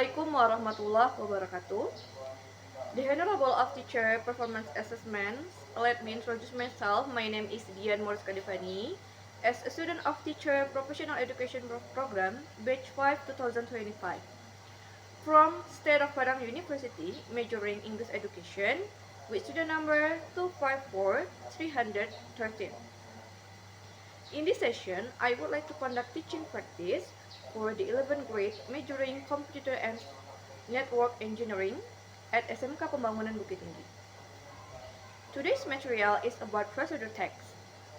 Assalamualaikum warahmatullahi wabarakatuh. The Honorable of Teacher Performance Assessments, let me introduce myself. My name is Dian Moriska Devani. As a student of Teacher Professional Education Program, Batch 5 2025. From State of Padang University, majoring English Education, with student number 254313. In this session, I would like to conduct teaching practice for the 11th grade majoring Computer and Network Engineering at SMK Pembangunan Bukit Tinggi. Today's material is about procedure text.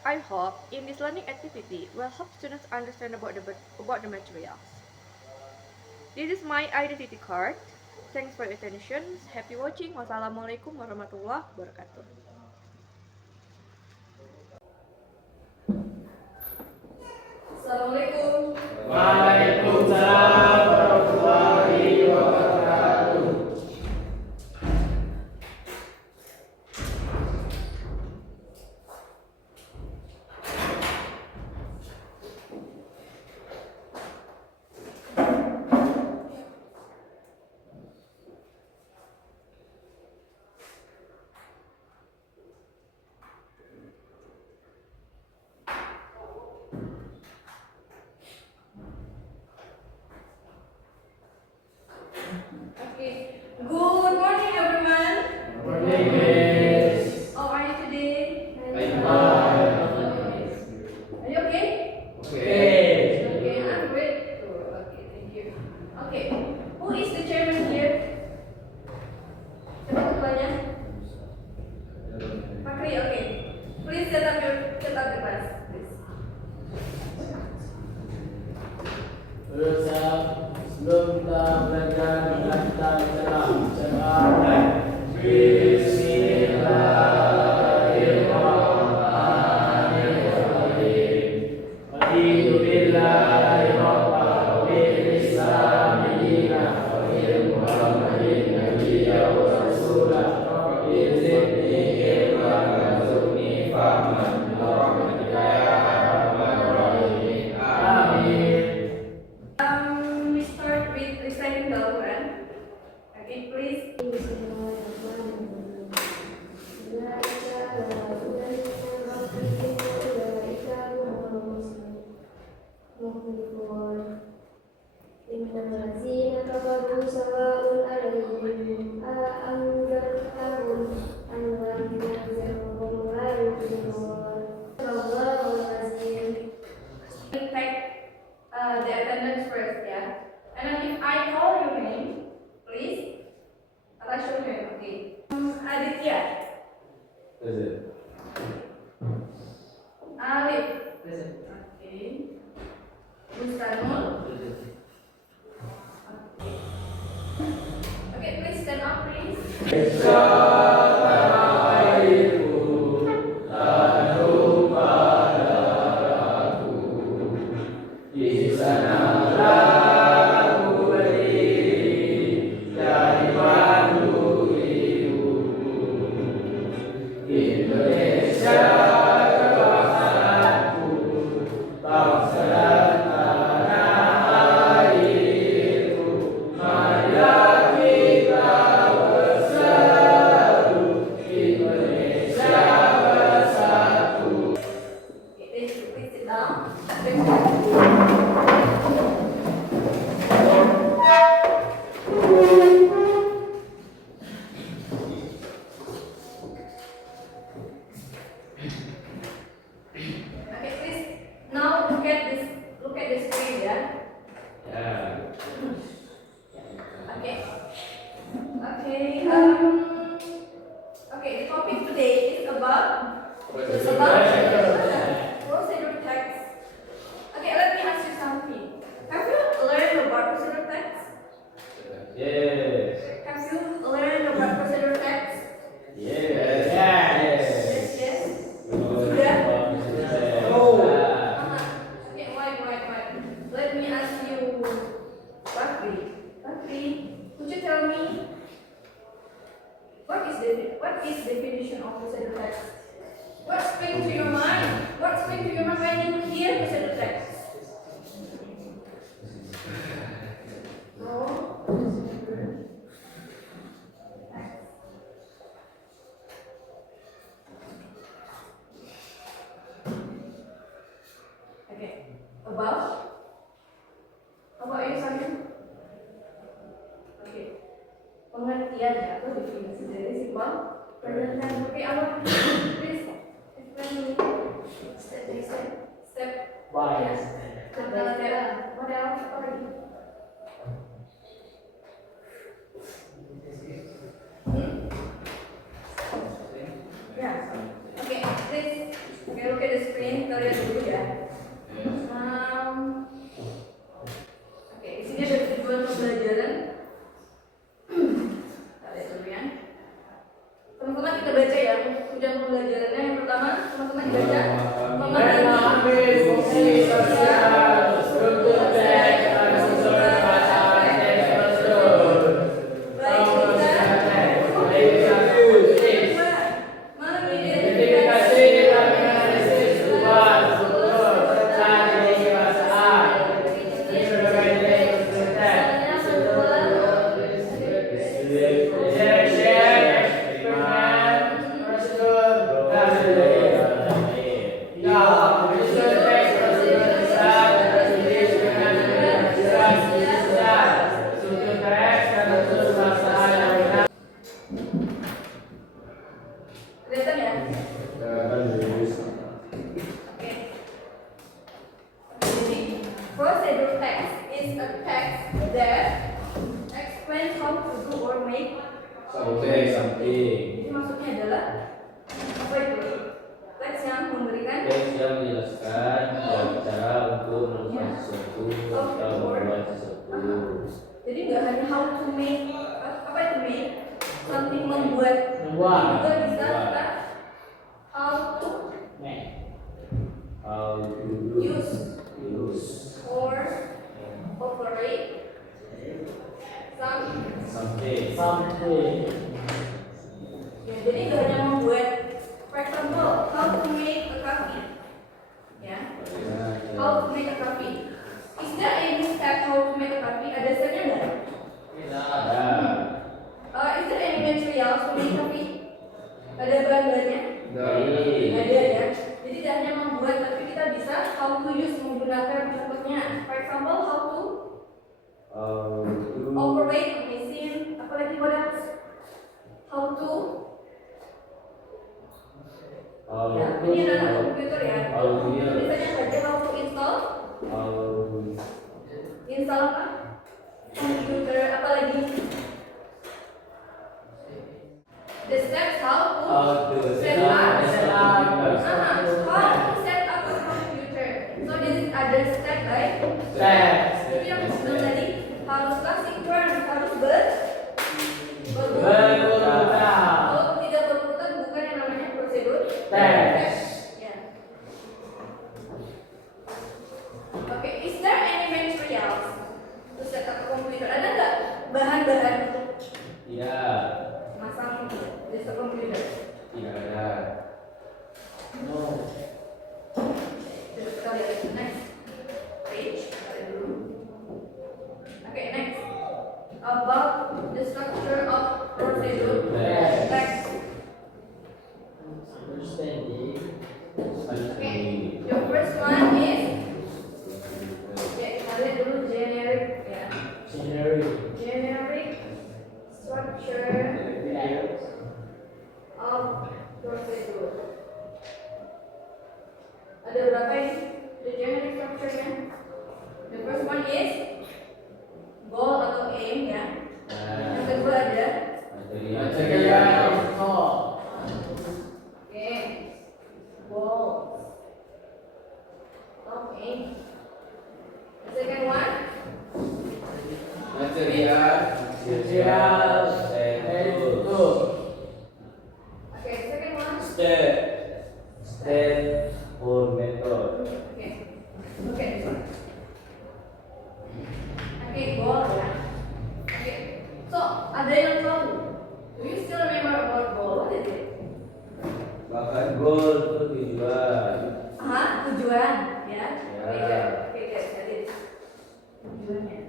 I hope in this learning activity will help students understand about the materials. This is my identity card. Thanks for your attention. Happy watching. Wassalamualaikum warahmatullahi wabarakatuh. Assalamualaikum. Waalaikumsalam warahmatullahi wabarakatuh. Okay. Good morning, everyone. Morning, Miss. How are you today? I'm fine. Are you okay? Okay. Okay, I'm great. Okay, thank you. Okay. Who is the chairman here? Siapa ketuanya? Fakri. Okay. Please set up the class. Please. Pemirsa, sebelum kita belajar dengan kita berdoa. Bismillahirrahmanirrahim. Alhamdulillahirabbil alamin. Muhammadin nabiyya wa rasulah. Izzini ilma warzuqni fahman. Rahmatika ya arhamar rahimin. Amin. We start with reciting the Al-Quran. Okay, please. الذين كفروا سواء عليهم أأنذرتهم أم لم تنذرهم لا يؤمنون الله العظيم. Take the attendance first, yeah. And then if I call your name, please, attach your name, okay. Aditya, Alif, okay. Bustanul, okay, please stand up, please. Okay, please sit down. Okay, please. Now look at this. Look at the screen, yeah. Okay. Okay. Okay. The topic today is about procedure text. Okay. Let me ask you something. Have you learned about procedure text? Yes. Have you learned about procedure text? Yes. Yes. Yes. Sudah. Okay. Wait. Let me ask you, Bakri. Could you tell me what is definition of procedure text? What springs to your mind? What springs to your mind when you hear procedure text? No. About? Apa yang Simon? Oke. Pengertian ya atau definisi dari simple present tense. Oke, apa? Please explain to me. Step by step. Step. Why? Step by step. What else? Apa lagi? Ya. Oke, please. Oke, look at the screen. Kita lihat dulu ya. Oke, di sini ada tujuan pembelajaran. Kita lihat dulu ya. Teman-teman kita baca ya tujuan pembelajarannya. Yang pertama, teman-teman dibaca Memahami fungsi sosial, struktur teks, dan unsur masalah teks tersebut. baik kita Identifikasi dan analisis sebuah struktur dan definisi perasaan. Ini berbagai jenis struktur teks. Selection, eksperimen, prosedur, dan lain-lain. Ya, menyusun teks prosedur besar dan tertulis dengan jelas dan struktur teks dan unsur perasaan yang benar. kelihatan ya. Oke. Jadi, procedure text is a text that explains how to do or make. Jadi maksudnya adalah apa itu? Teks yang memberikan Teks yang menjelaskan cara untuk melakukan sesuatu atau membuat sesuatu. jadi nggak hanya how to make apa itu make something membuat Membuat. juga bisa kita how to How to use use or operate some something. ya, jadi nggak hanya membuat for example how to make a coffee ya how to make a coffee is there any step how to make a coffee ada stepnya nggak is there any materials to make coffee ada bahan-bahannya ada ya jadi tidak hanya membuat tapi kita bisa how to use menggunakan contohnya for example how to operate a machine apalagi what else how to ya ini adalah komputer ya misalnya saja how to install apa komputer apalagi the steps how to set up how to set up a computer so this is other step right itu yang sebelum tadi haruskah sinkron harus berurutan kalau tidak berurutan bukan yang namanya prosedur Teks. ya. Oke, is there any materials to set up a computer? Ada nggak bahan-bahan untuk masang desktop komputer? Tidak ada. Coba kita lihat next page. Kita lihat dulu. Oke, next about the structure of procedure text. Okay, your first one is kita lihat dulu generic ya. Generic structure of procedure. Ada berapa ini? The generic structure-nya. The first one is goal atau aim ya. Yang kedua ada oke, goal atau aim. The second one okay, second one Step or method. okay, goal ya. Okay, so ada yang tahu? Do you still remember about goal? What is it? Bahkan goal itu tujuan. Tujuan ya. Ya. Oke, guys, jadi tujuannya.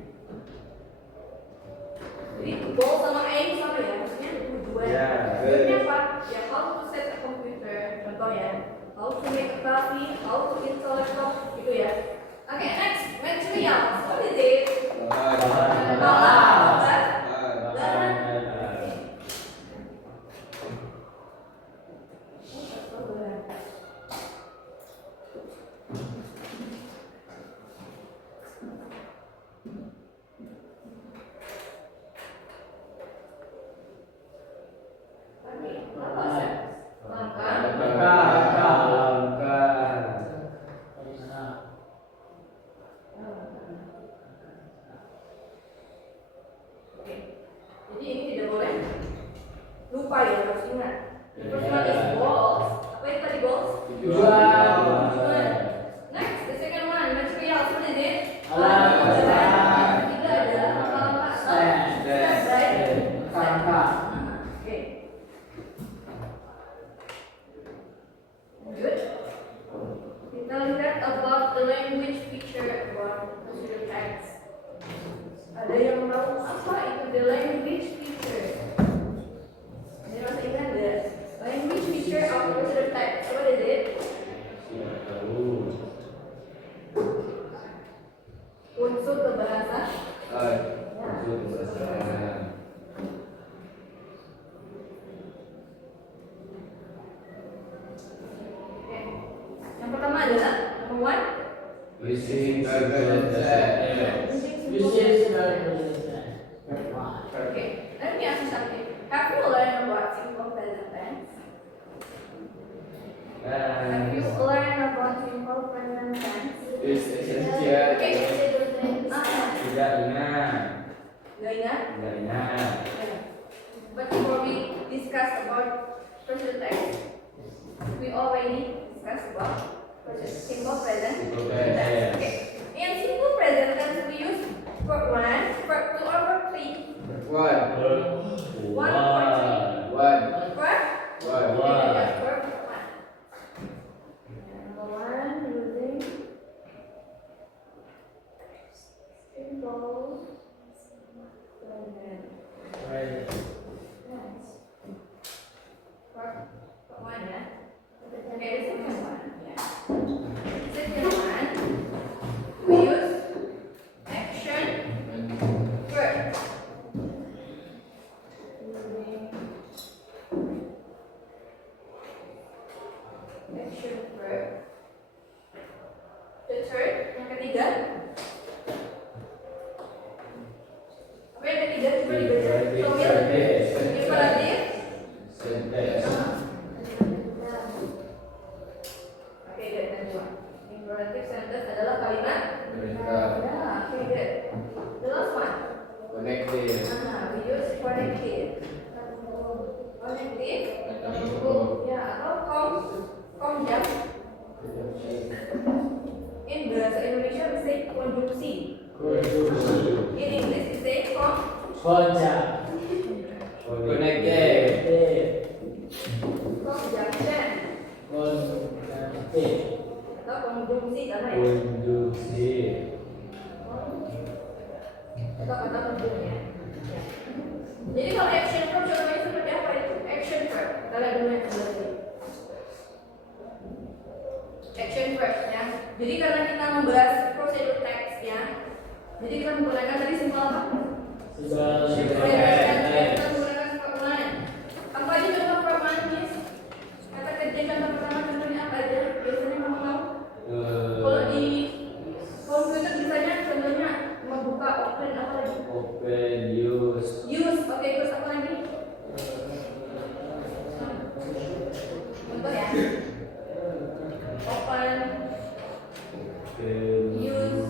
Jadi goal sama aim sama ya, maksudnya tujuan. Ya. Tujuannya apa? Ya, how to set a computer, contoh ya. How to make a coffee, how to install laptop, gitu ya. Oke, language feature about procedural text. Ada yang tahu apa itu the language feature? Ini masih ingat nggak? Language feature of procedural text. What is it? Tidak tahu. Unsur kebahasaan. Unsur kebahasaan. Oke. Yang pertama adalah number one. Using present tense. Okay, let me ask you something. Have you learned about simple present tense? Have you learned about simple present tense? Esensial. Okay. Tidak ingat. Gak ingat? Tidak ingat. Yeah. But before we discuss about present tense, we already discussed about simple present Simple tense. present. Okay. In simple present tense, we use verb 1, verb 2, or verb 3. One. One or three? One. Verb? One. Okay, that's verb 1. Number one, using simple present tense. Verb 1 ya. Okay, the second one. Yeah. Second one, we use action verb. Action verb. The third, yang ketiga. Apa yang ketiga? Coba dibaca. Somil. Imperatif. Sentence. Oke, good. Next one. Imperative sentence adalah kalimat. Perintah. Ya, oke, good. The last one. Connected. We use connected. Connected. Ya, atau konjak. In bahasa Indonesia we say konjungsi. In English we say Connected. conjunction atau konjungsi karena ya. Konjungsi. Atau kata penting ya. Jadi kalau action verb contohnya seperti apa itu? Action verb. Kita lihat dulu yang sebelah sini. Action verb ya. Jadi karena kita membahas prosedur text ya. Jadi kita menggunakan tadi simple apa? Kita menggunakan verb one. Apa aja contoh verb one, Miss? Kata kerja contoh pertama contohnya apa aja? Biasanya kamu tahu? Kalau di komputer biasanya contohnya membuka, open, apa lagi? Open, use. Use, oke, terus apa lagi? Contoh ya. Open, use,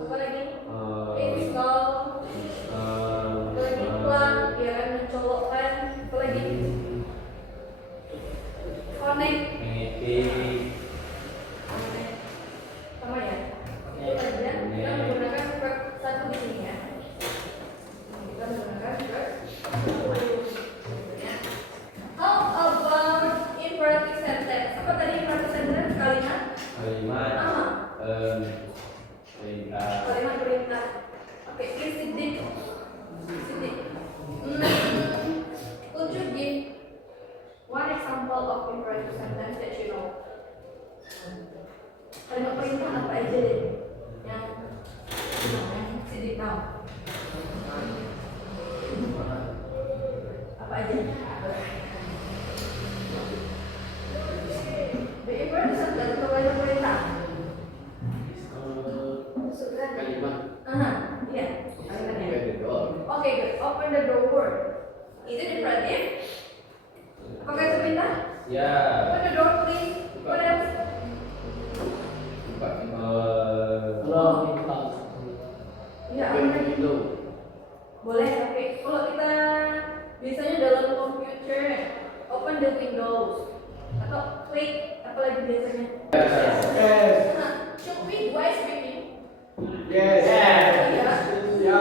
apa lagi? Install, apa lagi? Plug, ya kan, mencolokkan, apa lagi? Connect, sama ya. Itu aja. Kita menggunakan verb satu di sini ya. Kita menggunakan verb ya. How about imperative sentence? Apa tadi imperative sentence? Kalimat Perintah. kalimat perintah. Oke, please Siddiq. Could you give one example of imperative sentence that you know? Kalimat perintah apa aja deh yang Siddiq tahu? Apa aja? The imperative sentence atau kalimat perintah? Kalimat. Iya. Kalimatnya. Open the door. Oke, good. Open the door. Is it imperative? Apakah itu perintah? Ya. Open the door, please. What else? Buka Iya, apa Open lagi? window. Boleh, oke. Kalau kita biasanya dalam komputer, open the windows atau click, apa lagi biasanya? Should we wise speaking? Yes. Iya.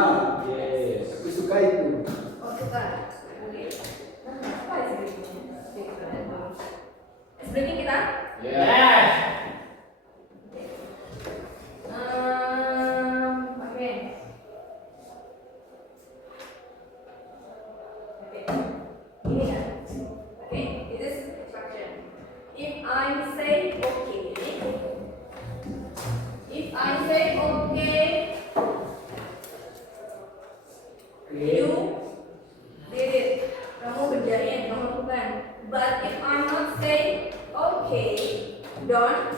Yes. Aku suka itu. Oh, suka. Oke. Apa sih speaking kita? Yes. I say okay, you did it. Kamu kerjain, kamu lakukan. But if I'm not say okay, don't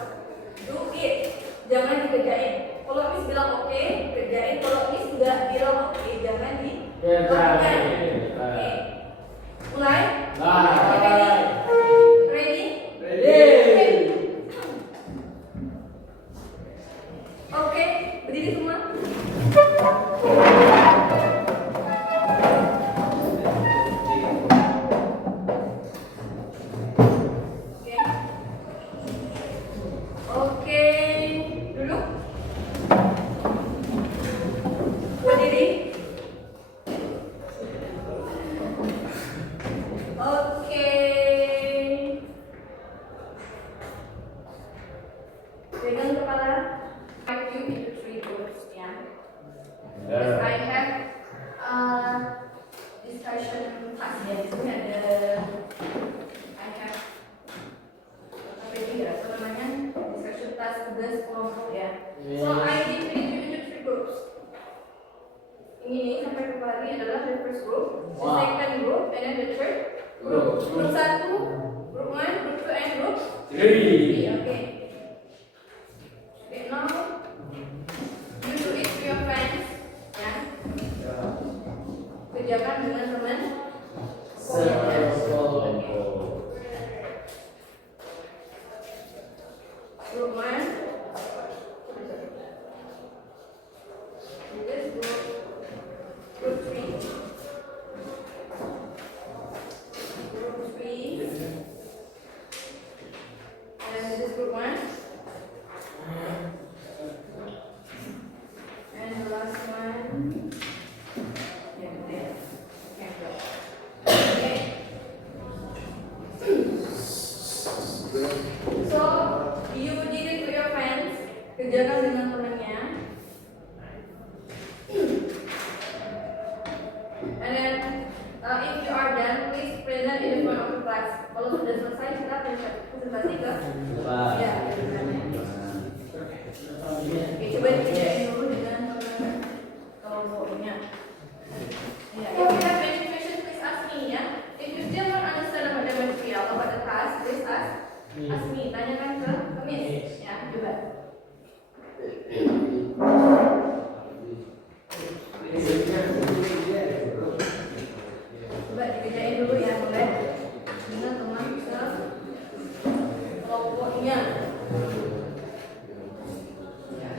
do it. Jangan dikerjain. Kalau Miss bilang oke, kerjain. Kalau Miss nggak bilang oke, jangan dilakukan. Oke. Mulai. Ready? Ready. Oke, berdiri semua. Oke. Oke, duduk. Berdiri. Oke. Pegang kepala. Divide you into 3 groups, ya. Because I have discussion class ya. Di sini ada I have apa ini ya? Apa namanya? Discussion class tugas kelompok ya. So I divide you into 3 groups. Ini nih sampai kembali adalah the first group, the second group, and then the third group. Group 1, group 1, group 2, and group 3. Okay. Okay, now you do it to your friends, ya. Kerjakan dengan teman. Group 1. This group. Group 3. Group 3. And this is group 1. And the last one. Yeah, there. Okay, go. Okay. So, you did it to your friends. Kerjakan dengan temannya. And then, if you are done, please present in the front of the class. Kalau sudah selesai, kita presentasi ke ya. Oke, coba dikerjain dulu dengan teman kelompoknya. Ya, if you have any questions, please ask me ya. If you still don't understand about the material, about the task, please ask me. Tanyakan ke Miss. Ya, coba. Coba dikerjain dulu ya, boleh dengan teman kelompoknya. Ya,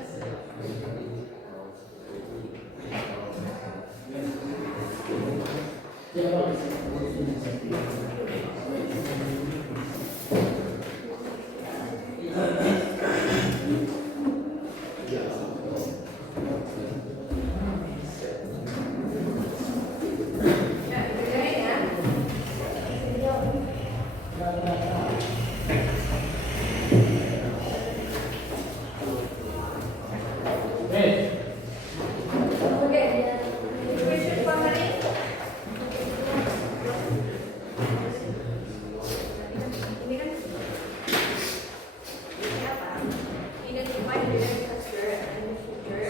dikerjain ya. Oke, question summary. Ini kan ini apa? Identify the disaster and the future.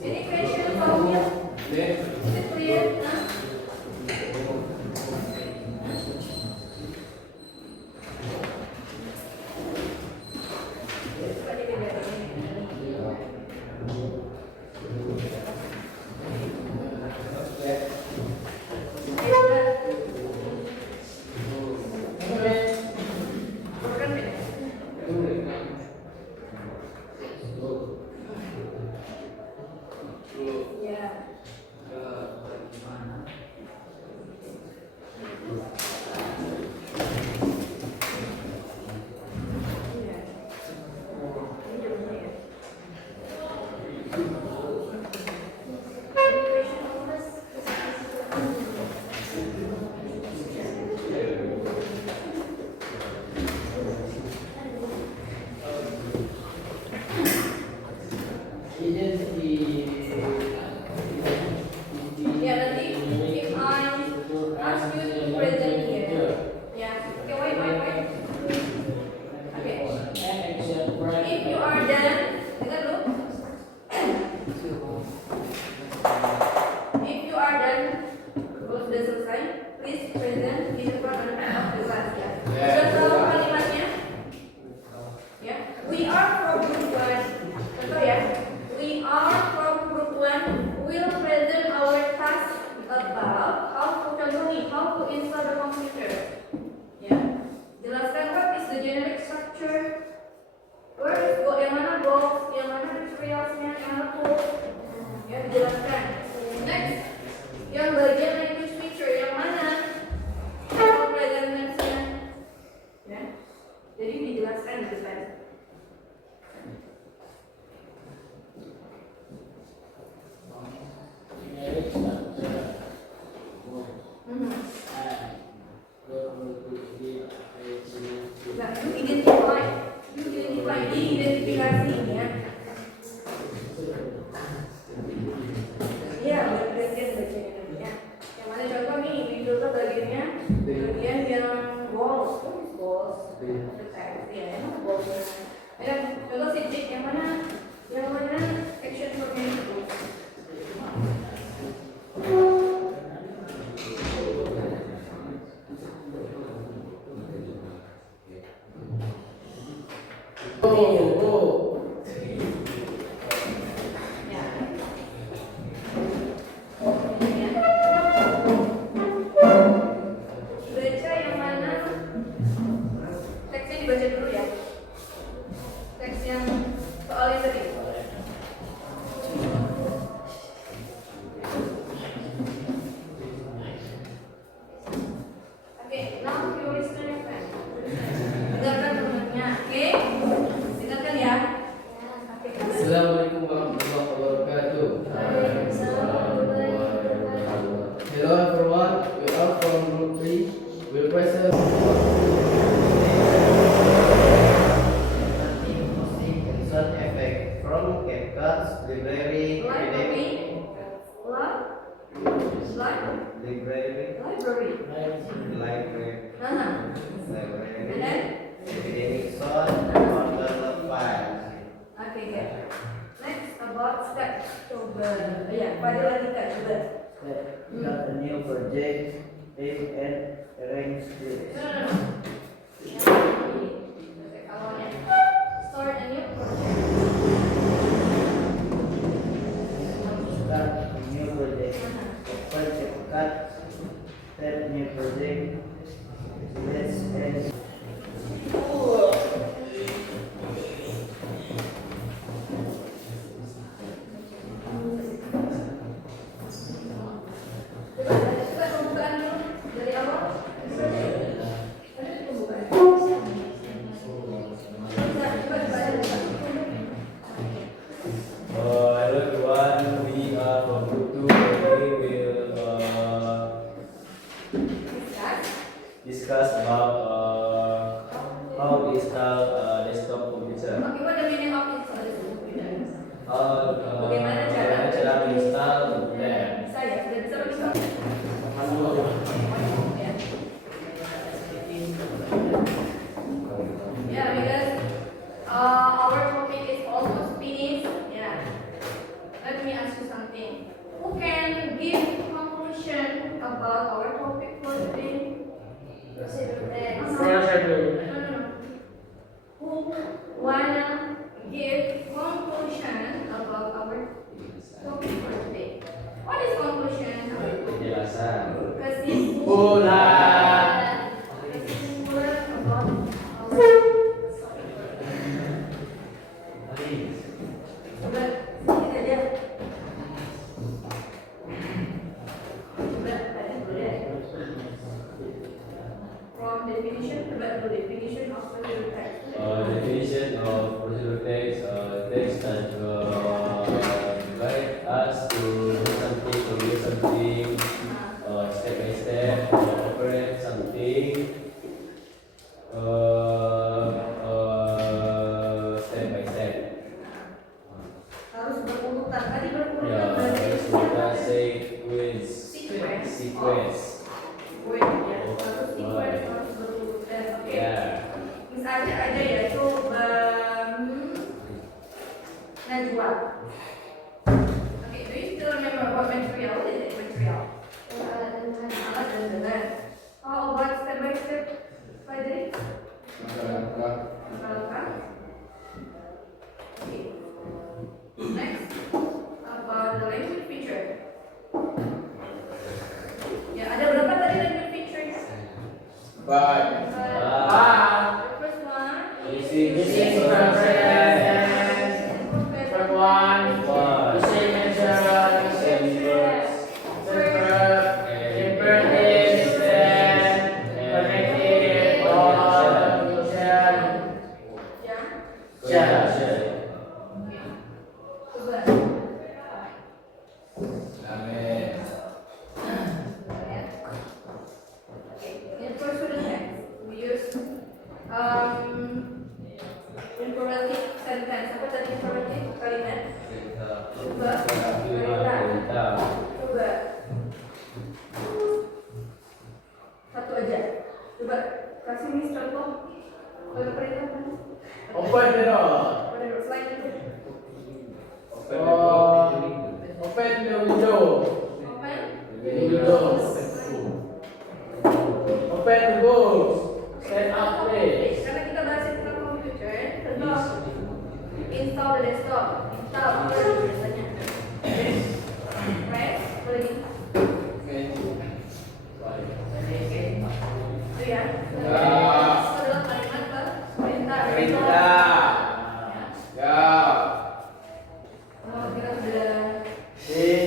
Any question from you? Is it clear? Huh? Coba dikerjain. Bukan beda. Ya. Iya. Ini judulnya ya. Any question on this? Identity the text. Ya, emang boleh. Ya, contoh subjek yang mana action verbnya itu. Ya. Baca yang mana? Teksnya dibaca dulu ya. Teks yang soalnya tadi. Oke, now you listen your friend. Dengarkan temannya, oke? Dengarkan ya. Oke. Assalamualaikum warahmatullahi wabarakatuh. Hello everyone, we are from Group 3. We present music and sound effect from CapCut Library. Library. Library. Library. Library. And then? Epidemic sound on the file. Oke, good. Next about step. Coba. Ya, pada lagi Kak, coba. Start a new project, aim and arrange this. No. Awalnya. Start a new project. Start a new project. Open CapCut, start new project. Let's end. Coba pembukaan dulu dari awal. Ada pembukaan. Coba dibaca. Hello everyone, we are from Group 2 and we will discuss about how to install desktop computer. Oke, what the meaning of install this computer? Bagaimana cara menginstal komputer? Bisa ya, sudah bisa menginstal. Yeah, because our topic is almost finished. Yeah. Let me ask you something. Who can give conclusion about our topic for today? No. Who wanna give conclusion about our topic for today? What is conclusion? Penjelasan. Kesimpulan. Kesimpulan about our coba kita lihat. Coba tadi dulu ya. From definition, coba dulu definition of procedural text. Definition of procedural text, text that guide us to do something, to do something, step by step, operate something, step by step. Harus berurutan. Tadi Ya, berurutan harus kita sequence. Sequence. ya. Harus sequence, harus berurutan. Oke. Ya. Misalnya aja ya, coba Najwa. Okay, do you still remember what material? What is it material? Alat dan bahan. How about step by step? Fajri? Peralatan. Okay. Next, about the language feature. Ya, ada berapa tadi language features? Bye. The first one is Using preference. Step 1. Using mention. Verb. Imperative. Connected. Or function. ya. Coba. Amin. In pursuit text, we use imperative sentence. Apa tadi imperative kalimat? Coba. Perintah. Coba. Satu aja. Coba kasih Miss contoh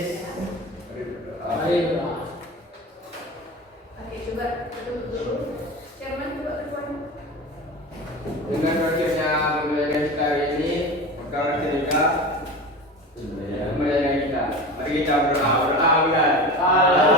please. Mari berdoa. Oke, coba duduk dulu. Chairman coba depan. Dengan berakhirnya pembelajaran kita hari ini, maka kita melayani kita. Mari kita berdoa, bukan?